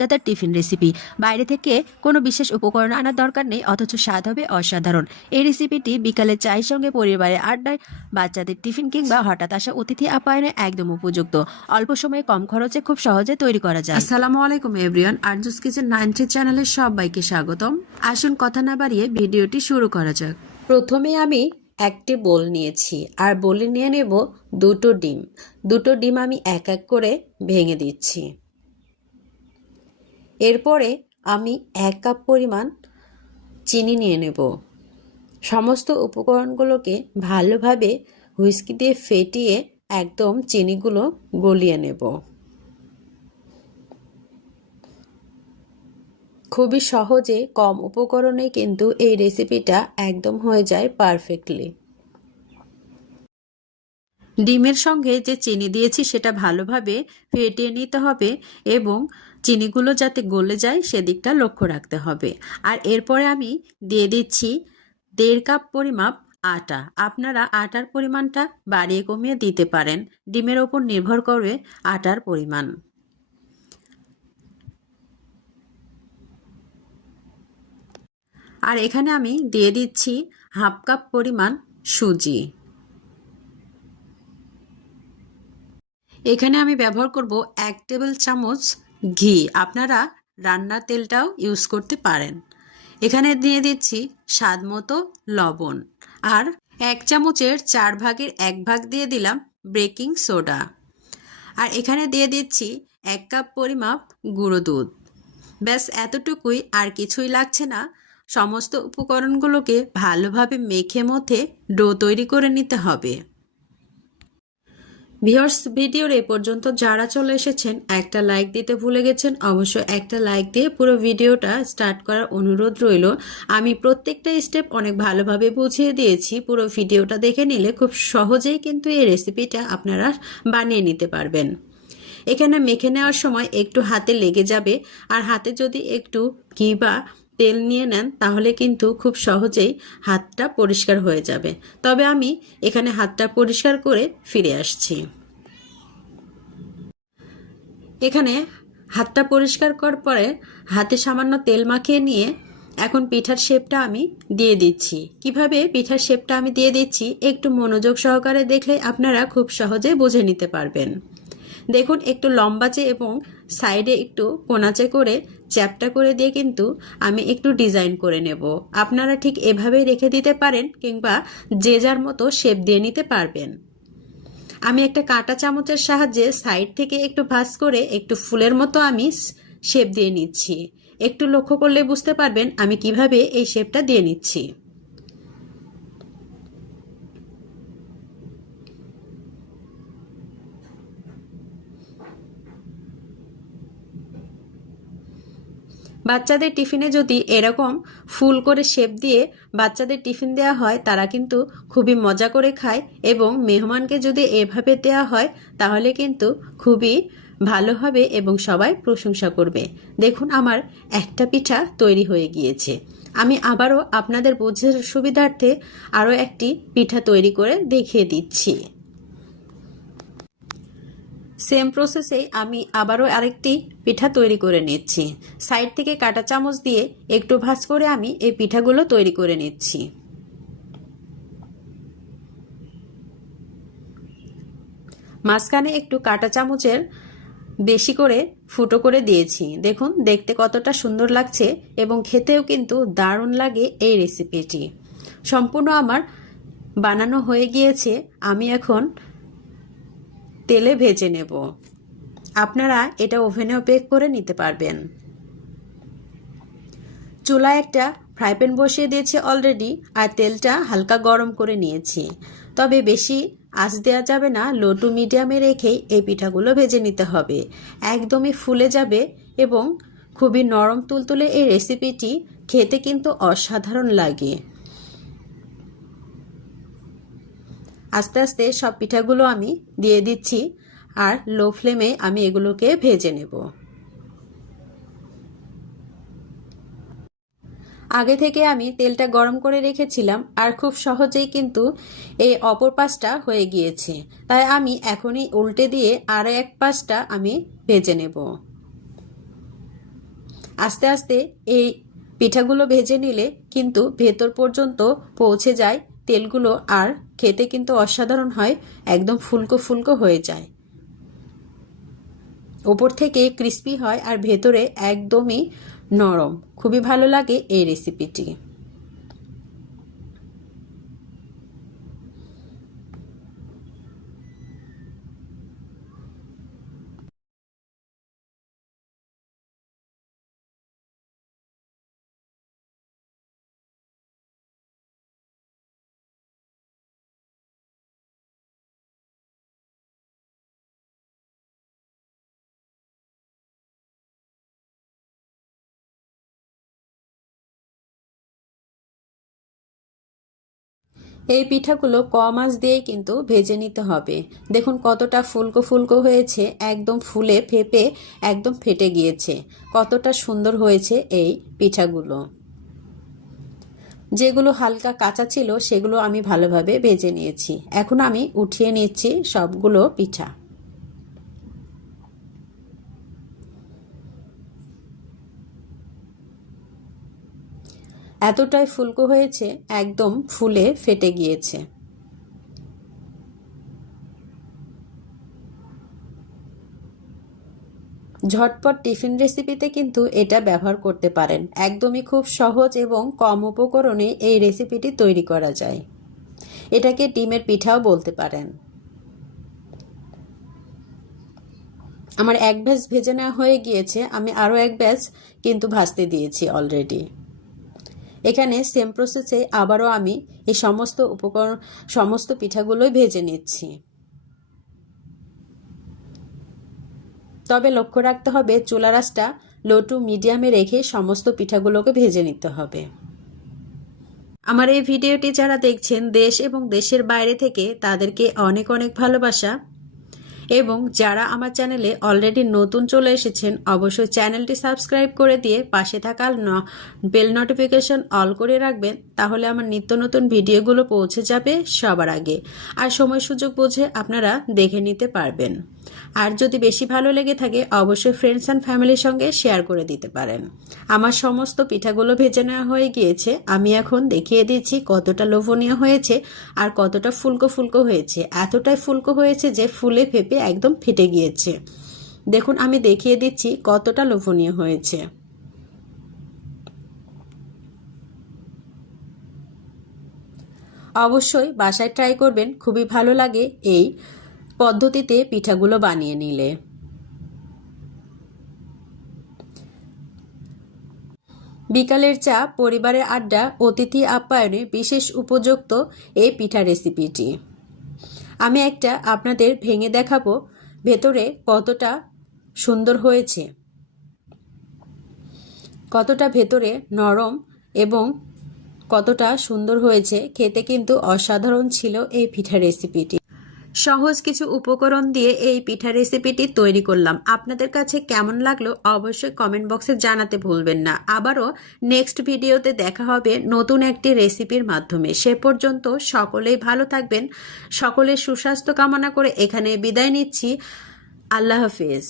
মজাদার tiffin recipe. বাইরে থেকে কোনো বিশেষ উপকরণ আনার দরকার নেই, অথচ স্বাদ হবে অসাধারণ। এই রেসিপিটি বিকালে চায়ের সঙ্গে, পরিবারের আড্ডায়, বাচ্চাদের টিফিন কিংবা হঠাৎ আসা অতিথি আপ্যায়নে একদম উপযুক্ত। অল্প সময়ে কম খরচে খুব সহজে তৈরি করা যায়। আসসালামু আলাইকুম এভরিওয়ান, আরজুস কিচেন 93 চ্যানেলে সবাইকে স্বাগতম। আসুন কথা না বাড়িয়ে ভিডিওটি শুরু করা যাক। প্রথমে আমি একটি বোল নিয়েছি আর বোলে নিয়ে নেব দুটো ডিম আমি এক এক করে ভেঙে দিচ্ছি। এরপরে আমি 1 কাপ পরিমাণ চিনি নিয়ে নেব। সমস্ত উপকরণগুলোকে ভালোভাবে হুইস্কি দিয়ে ফেটিয়ে একদম চিনিগুলো গলিয়ে নেব। খুবই সহজে কম উপকরণে কিন্তু এই রেসিপিটা একদম হয়ে যায় পারফেক্টলি। ডিমের সঙ্গে যে চিনি দিয়েছি সেটা ভালোভাবে ফেটিয়ে নিতে হবে এবং চিনিগুলো যাতে গলে যায় সেদিকটা লক্ষ্য রাখতে হবে। আর এরপরে আমি দিয়ে দিচ্ছি 1.5 কাপ পরিমাপ আটা। আপনারা আটার পরিমাণটা বাড়িয়ে কমিয়ে দিতে পারেন, ডিমের ওপর নির্ভর করবে আটার পরিমাণ। আর এখানে আমি দিয়ে দিচ্ছি 1/2 কাপ পরিমাণ সুজি। এখানে আমি ব্যবহার করব 1 টেবিল চামচ ঘি। আপনারা রান্নার তেলটাও ইউজ করতে পারেন। এখানে দিয়ে দিচ্ছি স্বাদ মতো লবণ আর 1 চামচের 4 ভাগের 1 ভাগ দিয়ে দিলাম বেকিং সোডা। আর এখানে দিয়ে দিচ্ছি 1 কাপ পরিমাপ গুঁড়ো দুধ। ব্যাস এতটুকুই, আর কিছুই লাগছে না। সমস্ত উপকরণগুলোকে ভালোভাবে মেখে মথে ডো তৈরি করে নিতে হবে। ভিউয়ার্স, ভিডিওর এ পর্যন্ত যারা চলে এসেছেন একটা লাইক দিতে ভুলে গেছেন, অবশ্যই একটা লাইক দিয়ে পুরো ভিডিওটা স্টার্ট করার অনুরোধ রইল। আমি প্রত্যেকটা স্টেপ অনেক ভালোভাবে বুঝিয়ে দিয়েছি, পুরো ভিডিওটা দেখে নিলে খুব সহজেই কিন্তু এই রেসিপিটা আপনারা বানিয়ে নিতে পারবেন। এখানে মেখে নেওয়ার সময় একটু হাতে লেগে যাবে, আর হাতে যদি একটু ঘি বা তেল নিয়ে নেন তাহলে কিন্তু খুব সহজেই হাতটা পরিষ্কার হয়ে যাবে। তবে আমি এখানে হাতটা পরিষ্কার করে ফিরে আসছি। এখানে হাতটা পরিষ্কার করার পরে হাতে সামান্য তেল মাখিয়ে নিয়ে এখন পিঠার শেপটা আমি দিয়ে দিচ্ছি। কিভাবে পিঠার শেপটা আমি দিয়ে দিচ্ছি একটু মনোযোগ সহকারে দেখলে আপনারা খুব সহজে বুঝে নিতে পারবেন। দেখুন, একটু লম্বাচে এবং সাইডে একটু কোনাচে করে চ্যাপটা করে দিয়ে কিন্তু আমি একটু ডিজাইন করে নেব। আপনারা ঠিক এভাবেই রেখে দিতে পারেন কিংবা যে যার মতো শেপ দিয়ে নিতে পারবেন। আমি একটা কাঁটা চামচের সাহায্যে সাইড থেকে একটু ভাঁজ করে একটু ফুলের মতো আমি শেপ দিয়ে নিচ্ছি। একটু লক্ষ্য করলে বুঝতে পারবেন আমি কিভাবে এই শেপটা দিয়ে নিচ্ছি। বাচ্চাদের টিফিনে যদি এরকম ফুল করে শেপ দিয়ে বাচ্চাদের টিফিন দেওয়া হয় তারা কিন্তু খুবই মজা করে খায়, এবং মেহমানকে যদি এভাবে দেওয়া হয় তাহলে কিন্তু খুবই ভালো হবে এবং সবাই প্রশংসা করবে। দেখুন, আমার একটা পিঠা তৈরি হয়ে গিয়েছে। আমি আবারও আপনাদের বোঝার সুবিধার্থে আরও একটি পিঠা তৈরি করে দেখিয়ে দিচ্ছি। সেম প্রসেসে আমি আবারও আরেকটি পিঠা তৈরি করে নিচ্ছি। সাইড থেকে কাঁটা চামচ দিয়ে একটু ভাঁজ করে আমি এই পিঠাগুলো তৈরি করে নিচ্ছি। মাঝখানে একটু কাঁটা চামচের বেশি করে ফুটো করে দিয়েছি। দেখুন, দেখতে কতটা সুন্দর লাগছে এবং খেতেও কিন্তু দারুণ লাগে এই রেসিপিটি। সম্পূর্ণ আমার বানানো হয়ে গিয়েছে। আমি এখন তেলে ভেজে নেব। আপনারা এটা ওভেনেও বেক করে নিতে পারবেন। চুলায় একটা ফ্রাই প্যান বসিয়ে দিয়েছি অলরেডি, আর তেলটা হালকা গরম করে নিয়েছি। তবে বেশি আঁচ দেওয়া যাবে না, লো টু মিডিয়ামে রেখেই এই পিঠাগুলো ভেজে নিতে হবে। একদমই ফুলে যাবে এবং খুবই নরম তুলতুলে এই রেসিপিটি খেতে কিন্তু অসাধারণ লাগে। আস্তে আস্তে সব পিঠাগুলো আমি দিয়ে দিচ্ছি, আর লো ফ্লেমে আমি এগুলোকে ভেজে নেব। আগে থেকে আমি তেলটা গরম করে রেখেছিলাম, আর খুব সহজেই কিন্তু এই অপর পাশটা হয়ে গিয়েছে। তাই আমি এখনই উল্টে দিয়ে আরও এক পাশটা আমি ভেজে নেব। আস্তে আস্তে এই পিঠাগুলো ভেজে নিলে কিন্তু ভেতর পর্যন্ত পৌঁছে যায় তেলগুলো, আর খেতে কিন্তু অসাধারণ হয়, একদম ফুলকো ফুলকো হয়ে যায়, ওপর থেকে ক্রিস্পি হয় আর ভেতরে একদমই নরম। খুবই ভালো লাগে এই রেসিপিটি। এই পিঠাগুলো কম আঁচ দিয়েই কিন্তু ভেজে নিতে হবে। দেখুন কতটা ফুলকো ফুলকো হয়েছে, একদম ফুলে ফেপে একদম ফেটে গিয়েছে। কতটা সুন্দর হয়েছে এই পিঠাগুলো। যেগুলো হালকা কাঁচা ছিল সেগুলো আমি ভালোভাবে ভেজে নিয়েছি। এখন আমি উঠিয়ে নিচ্ছি সবগুলো পিঠা। এতটাই ফুলকো হয়েছে, একদম ফুলে ফেটে গিয়েছে। ঝটপট টিফিন রেসিপিতে কিন্তু এটা ব্যবহার করতে পারেন। একদমই খুব সহজ এবং কম উপকরণে এই রেসিপিটি তৈরি করা যায়। এটাকে ডিমের পিঠাও বলতে পারেন। আমার এক ব্যাচ ভেজে নেওয়া হয়ে গিয়েছে, আমি আরও এক ব্যাচ কিন্তু ভাজতে দিয়েছি অলরেডি। এখানে সেম প্রসেসে আবারও আমি এই সমস্ত পিঠাগুলোই ভেজে নিচ্ছি। তবে লক্ষ্য রাখতে হবে চুলার আঁচটা লো টু মিডিয়ামে রেখে সমস্ত পিঠাগুলোকে ভেজে নিতে হবে। আমার এই ভিডিওটি যারা দেখছেন দেশ এবং দেশের বাইরে থেকে, তাদেরকে অনেক অনেক ভালোবাসা। এবং যারা আমার চ্যানেলে অলরেডি নতুন চলে এসেছেন, অবশ্যই চ্যানেলটি সাবস্ক্রাইব করে দিয়ে পাশে থাকা বেল নোটিফিকেশন অল করে রাখবেন, তাহলে আমার নিত্য নতুন ভিডিওগুলো পৌঁছে যাবে সবার আগে, আর সময় সুযোগ বুঝে আপনারা দেখে নিতে পারবেন। আর যদি বেশি ভালো লেগে থাকে অবশ্যই ফ্রেন্ডস অ্যান্ড ফ্যামিলির সঙ্গে শেয়ার করে দিতে পারেন। আমার সমস্ত পিঠাগুলো ভেজে নেওয়া হয়ে গিয়েছে। আমি এখন দেখিয়ে দিচ্ছি কতটা লোভনীয় হয়েছে আর কতটা ফুলকো ফুলকো হয়েছে। এতটাই ফুলকো হয়েছে যে ফুলে ফেপে একদম ফেটে গিয়েছে। দেখুন আমি দেখিয়ে দিচ্ছি কতটা লোভনীয় হয়েছে। অবশ্যই বাসায় ট্রাই করবেন, খুবই ভালো লাগে এই পদ্ধতিতে পিঠাগুলো বানিয়ে নিলে। বিকালের চা, পরিবারের আড্ডা, অতিথি আপ্যায়নে বিশেষ উপযুক্ত এই পিঠা রেসিপিটি। আমি একটা আপনাদের ভেঙে দেখাবো ভেতরে কতটা সুন্দর হয়েছে, কতটা ভেতরে নরম এবং কতটা সুন্দর হয়েছে। খেতে কিন্তু অসাধারণ ছিল এই পিঠা রেসিপিটি। সহজ কিছু উপকরণ দিয়ে এই পিঠা রেসিপিটি তৈরি করলাম। আপনাদের কাছে কেমন লাগলো অবশ্যই কমেন্ট বক্সে জানাতে ভুলবেন না। আবারও নেক্সট ভিডিওতে দেখা হবে নতুন একটি রেসিপির মাধ্যমে। সে পর্যন্ত সকলেই ভালো থাকবেন। সকলের সুস্বাস্থ্য কামনা করে এখানে বিদায় নিচ্ছি। আল্লাহ হাফেজ।